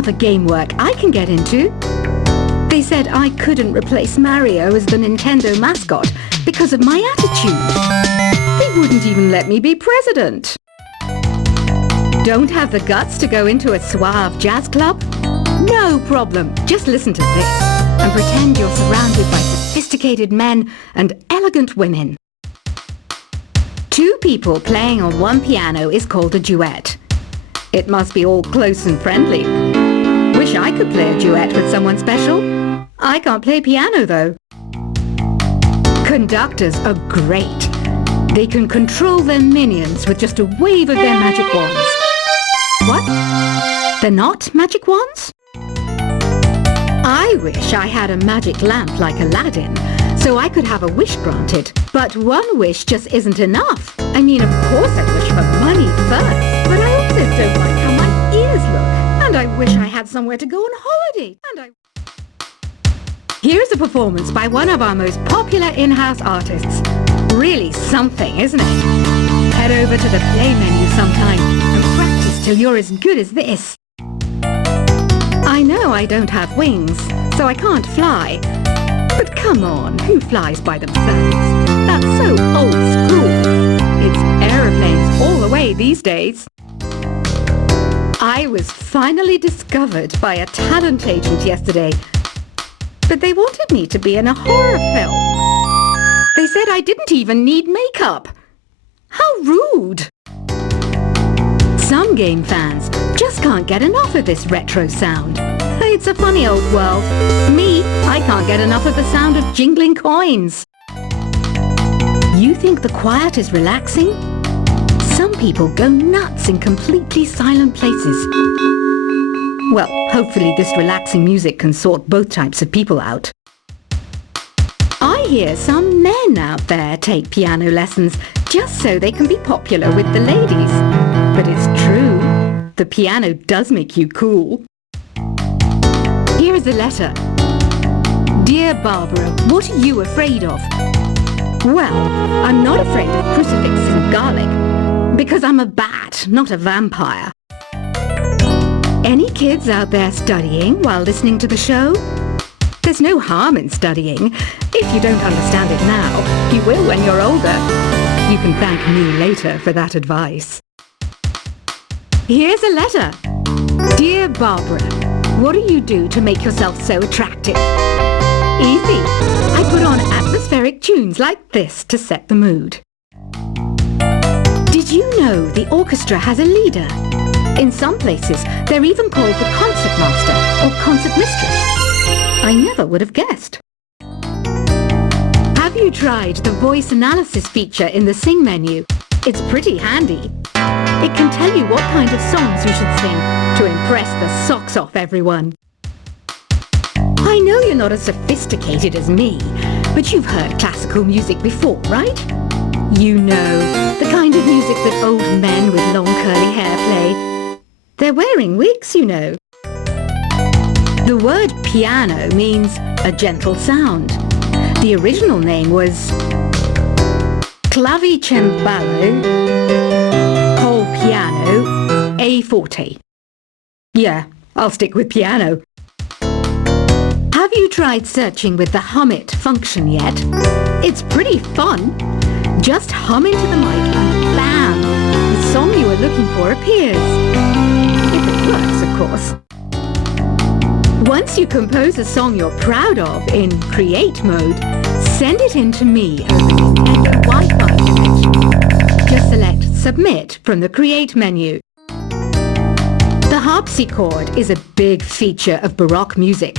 other game work I can get into. They said I couldn't replace Mario as the Nintendo mascot because of my attitude. They wouldn't even let me be president. Don't have the guts to go into a suave jazz club? No problem. Just listen to this and pretend you're surrounded by sophisticated men and elegant women. Two people playing on one piano is called a duet. It must be all close and friendly. Wish I could play a duet with someone special. I can't play piano though. Conductors are great. They can control their minions with just a wave of their magic wands. What? They're not magic wands? I wish I had a magic lamp like Aladdin, so I could have a wish granted. But one wish just isn't enough. I mean, of course I wish for money first, but I also don't like how my ears look. And I wish I had somewhere to go on holiday. Here's a performance by one of our most popular in-house artists. Really something, isn't it? Head over to the play menu sometime and practice till you're as good as this. I know I don't have wings, so I can't fly. But come on, who flies by themselves? That's so old school. It's aeroplanes all the way these days. I was finally discovered by a talent agent yesterday, but they wanted me to be in a horror film. They said I didn't even need makeup. How rude! Some game fans just can't get enough of this retro sound. It's a funny old world. Me, I can't get enough of the sound of jingling coins. You think the quiet is relaxing? Some people go nuts in completely silent places. Well, hopefully this relaxing music can sort both types of people out. I hear some men out there take piano lessons just so they can be popular with the ladies. But it's true, the piano does make you cool. Here is a letter. Dear Barbara, what are you afraid of? Well, I'm not afraid of crucifixes and garlic, because I'm a bat, not a vampire. Any kids out there studying while listening to the show? There's no harm in studying. If you don't understand it now, you will when you're older. You can thank me later for that advice. Here's a letter. Dear Barbara, what do you do to make yourself so attractive? Easy. I put on atmospheric tunes like this to set the mood. Did you know the orchestra has a leader? In some places, they're even called the concert master or concert mistress. I never would have guessed. Have you tried the voice analysis feature in the Sing menu? It's pretty handy. It can tell you what kind of songs you should sing to impress the socks off everyone. I know you're not as sophisticated as me, but you've heard classical music before, right? You know, the kind of music that old men with long curly hair play. They're wearing wigs, you know. The word piano means a gentle sound. The original name was clavicembalo col piano a forte. Yeah, I'll stick with piano. Have you tried searching with the hum it function yet? It's pretty fun. Just hum into the mic and bam! The song you were looking for appears. If it works, of course. Once you compose a song you're proud of in Create mode, send it in to me over the Nintendo Wi-Fi connection. Just select Submit from the Create menu. The harpsichord is a big feature of Baroque music.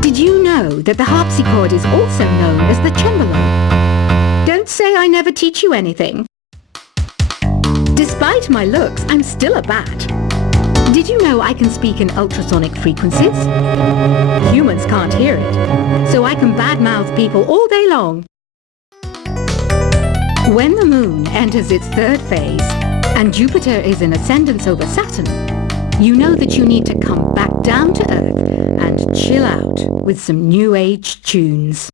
Did you know that the harpsichord is also known as the cembalo? Don't say I never teach you anything. Despite my looks, I'm still a bat. Did you know I can speak in ultrasonic frequencies? Humans can't hear it, so I can badmouth people all day long. When the moon enters its third phase and Jupiter is in ascendance over Saturn, you know that you need to come back down to Earth and chill out with some new age tunes.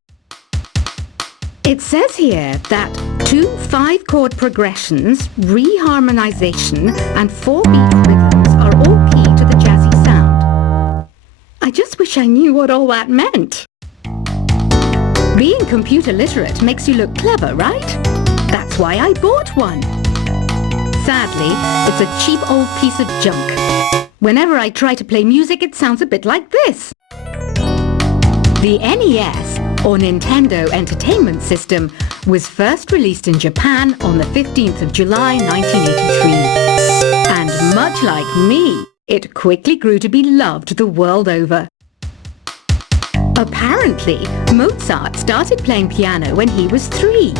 It says here that 2 5-chord progressions, reharmonization and 4-beat rhythms are all key to the jazzy sound. wish I knew what all that meant. Being computer literate makes you look clever, right? That's why I bought one. Sadly, it's a cheap old piece of junk. Whenever I try to play music, it sounds a bit like this. The NES, or Nintendo Entertainment System, was first released in Japan on the 15th of July 1983. And much like me, it quickly grew to be loved the world over. Apparently, Mozart started playing piano when he was 3.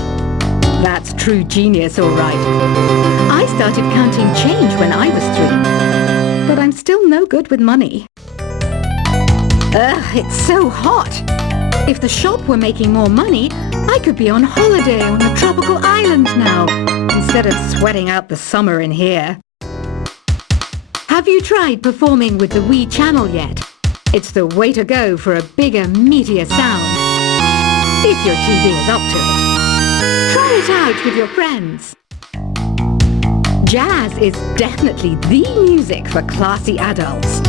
That's true genius, all right. I started counting change when I was 3, but I'm still no good with money. Ugh, it's so hot. If the shop were making more money, I could be on holiday on a tropical island now, instead of sweating out the summer in here. Have you tried performing with the Wii channel yet? It's the way to go for a bigger, meatier sound. If your TV is up to it. Try it out with your friends. Jazz is definitely the music for classy adults.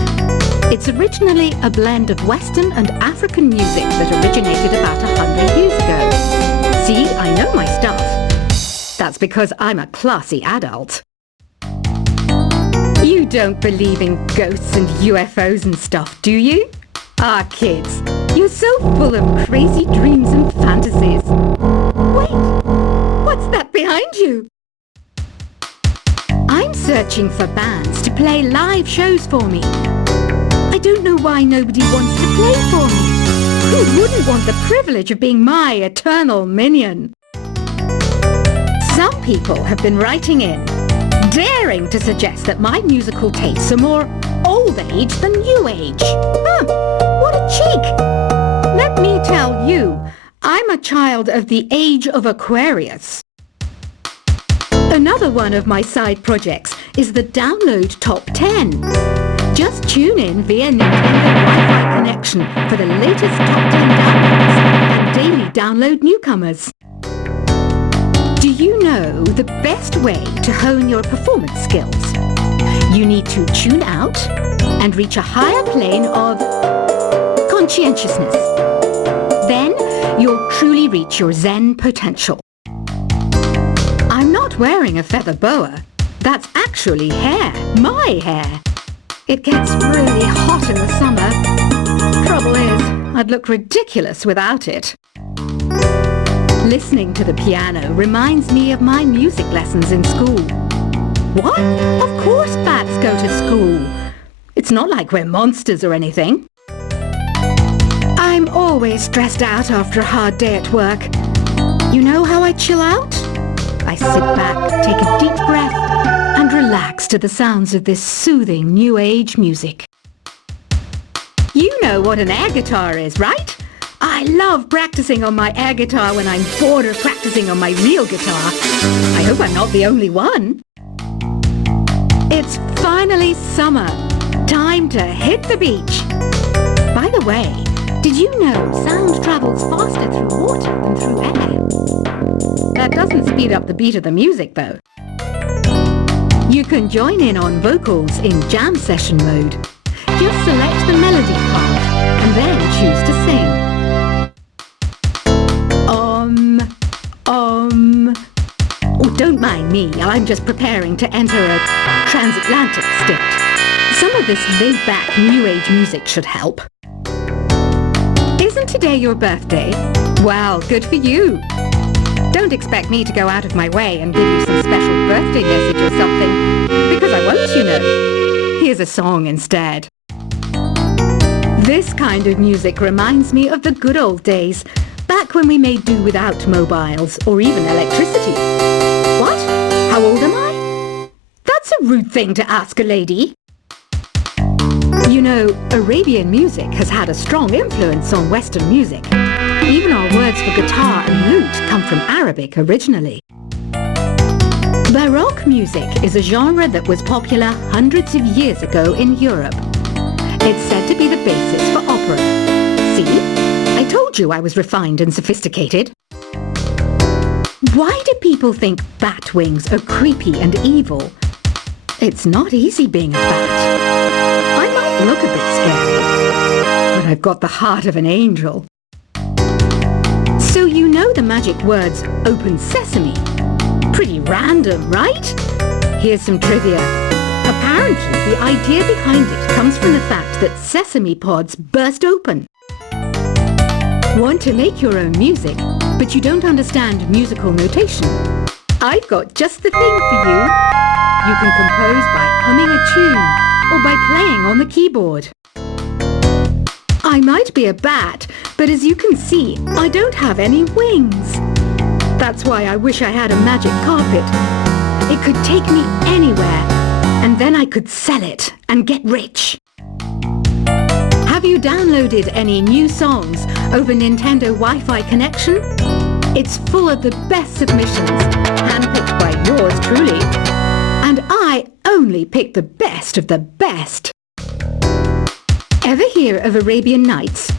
It's originally a blend of Western and African music that originated about 100 years ago. See, I know my stuff. That's because I'm a classy adult. You don't believe in ghosts and UFOs and stuff, do you? Ah, kids, you're so full of crazy dreams and fantasies. Wait, what's that behind you? I'm searching for bands to play live shows for me. I don't know why nobody wants to play for me. Who wouldn't want the privilege of being my eternal minion? Some people have been writing in, daring to suggest that my musical tastes are more old age than new age. Huh, what a cheek! Let me tell you, I'm a child of the age of Aquarius. Another one of my side projects is the Download Top 10. Just tune in via Nintendo Wi-Fi connection for the latest Top 10 downloads and daily download newcomers. Do you know the best way to hone your performance skills? You need to tune out and reach a higher plane of conscientiousness. Then you'll truly reach your Zen potential. I'm not wearing a feather boa. That's actually hair, my hair. It gets really hot in the summer. Trouble is, I'd look ridiculous without it. Listening to the piano reminds me of my music lessons in school. What? Of course bats go to school. It's not like we're monsters or anything. I'm always stressed out after a hard day at work. You know how I chill out? I sit back, take a deep breath, and relax to the sounds of this soothing new age music. You know what an air guitar is, right? I love practicing on my air guitar when I'm bored of practicing on my real guitar. I hope I'm not the only one. It's finally summer. Time to hit the beach. By the way, did you know sound travels faster through water than through air? That doesn't speed up the beat of the music, though. You can join in on vocals in jam session mode. Just select the melody part and then choose to sing. Oh, don't mind me. I'm just preparing to enter a transatlantic state. Some of this laid-back new age music should help. Isn't today your birthday? Well, good for you. Don't expect me to go out of my way and give you some special birthday message or something, because I won't, you know. Here's a song instead. This kind of music reminds me of the good old days, back when we made do without mobiles or even electricity. What? How old am I? That's a rude thing to ask a lady. You know, Arabian music has had a strong influence on Western music. Even our words for guitar and lute come from Arabic originally. Baroque music is a genre that was popular hundreds of years ago in Europe. It's said to be the basis for opera. See? I told you I was refined and sophisticated. Why do people think bat wings are creepy and evil? It's not easy being a bat. I might look a bit scary. but I've got the heart of an angel. So you know the magic words "Open Sesame"? Pretty random, right? Here's some trivia. Apparently, the idea behind it comes from the fact that sesame pods burst open. Want to make your own music, but you don't understand musical notation? I've got just the thing for you. You can compose by humming a tune or by playing on the keyboard. I might be a bat, but as you can see, I don't have any wings. That's why I wish I had a magic carpet. It could take me anywhere, and then I could sell it and get rich. Have you downloaded any new songs over Nintendo Wi-Fi connection? It's full of the best submissions, handpicked by yours truly. And I only pick the best of the best. Ever hear of Arabian Nights?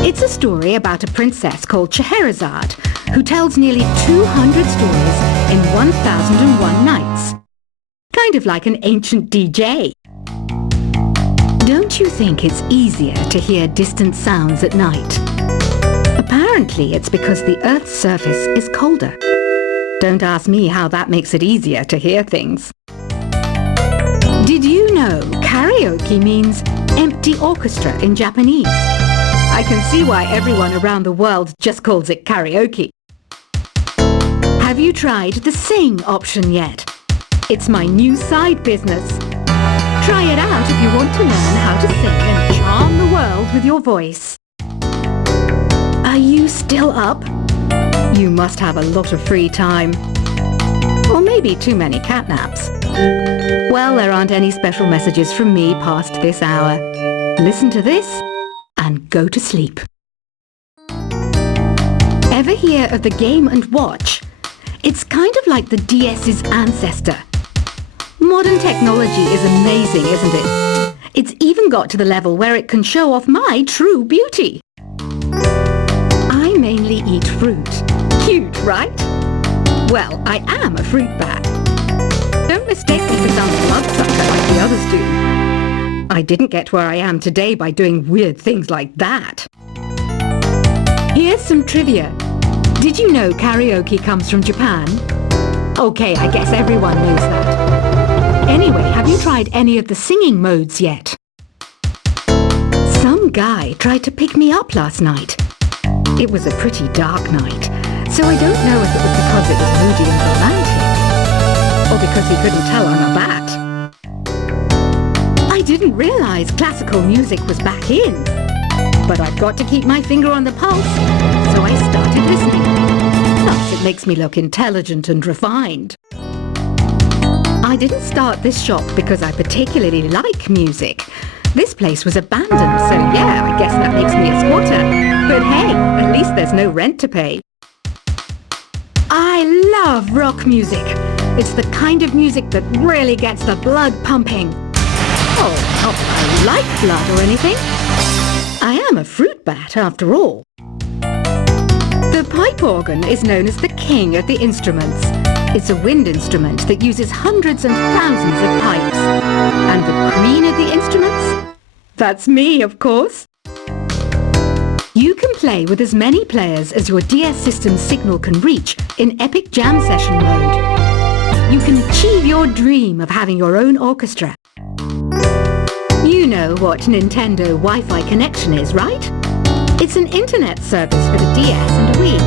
It's a story about a princess called Scheherazade, who tells nearly 200 stories in 1001 nights. Kind of like an ancient DJ. Don't you think it's easier to hear distant sounds at night? Apparently it's because the Earth's surface is colder. Don't ask me how that makes it easier to hear things. Did you know karaoke means empty orchestra in Japanese? I can see why everyone around the world just calls it karaoke. Have you tried the sing option yet? It's my new side business. Try it out if you want to learn how to sing and charm the world with your voice. Are you still up? You must have a lot of free time. Or maybe too many catnaps. Well, there aren't any special messages from me past this hour. Listen to this and go to sleep. Ever hear of the Game & Watch? It's kind of like the DS's ancestor. Modern technology is amazing, isn't it? It's even got to the level where it can show off my true beauty. I mainly eat fruit. Cute, right? Well, I am a fruit bat. Don't mistake me for some love trucker like the others do. I didn't get where I am today by doing weird things like that. Here's some trivia. Did you know karaoke comes from Japan? Okay, I guess everyone knows that. Anyway, have you tried any of the singing modes yet? Some guy tried to pick me up last night. It was a pretty dark night, so I don't know if it was because it was moody and romantic, or because he couldn't tell I'm a bat. I didn't realize classical music was back in, but I've got to keep my finger on the pulse, so I started listening. Plus, it makes me look intelligent and refined. I didn't start this shop because I particularly like music. This place was abandoned, so yeah, I guess that makes me a squatter. But hey, at least there's no rent to pay. I love rock music. It's the kind of music that really gets the blood pumping. Oh, not that I like blood or anything. I am a fruit bat, after all. The pipe organ is known as the king of the instruments. It's a wind instrument that uses hundreds and thousands of pipes. And the queen of the instruments? That's me, of course. You can play with as many players as your DS system's signal can reach in Epic Jam Session mode. You can achieve your dream of having your own orchestra. You know what Nintendo Wi-Fi connection is, right? It's an internet service for the DS and Wii,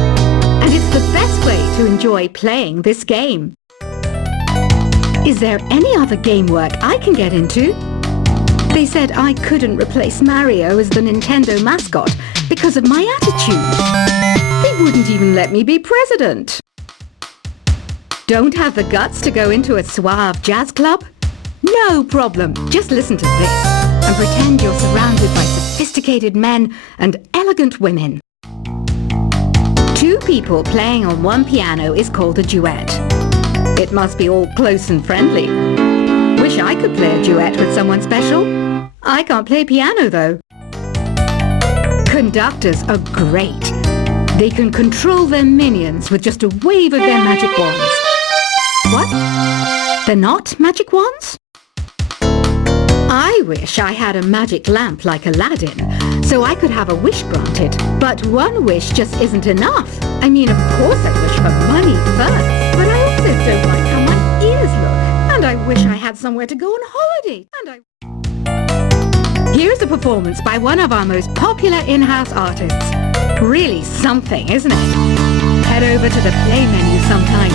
and it's the best way to enjoy playing this game. Is there any other game work I can get into? They said I couldn't replace Mario as the Nintendo mascot because of my attitude. They wouldn't even let me be president. Don't have the guts to go into a suave jazz club? No problem. Just listen to this and pretend you're surrounded by sophisticated men and elegant women. Two people playing on one piano is called a duet. It must be all close and friendly. Wish I could play a duet with someone special. I can't play piano though. Conductors are great. They can control their minions with just a wave of their magic wands. What? They're not magic wands? I wish I had a magic lamp like Aladdin, so I could have a wish granted. But one wish just isn't enough. I mean, of course I wish for money first, but I also don't like how my ears look. And I wish I had somewhere to go on holiday. Here's a performance by one of our most popular in-house artists. Really something, isn't it? Head over to the play menu sometime.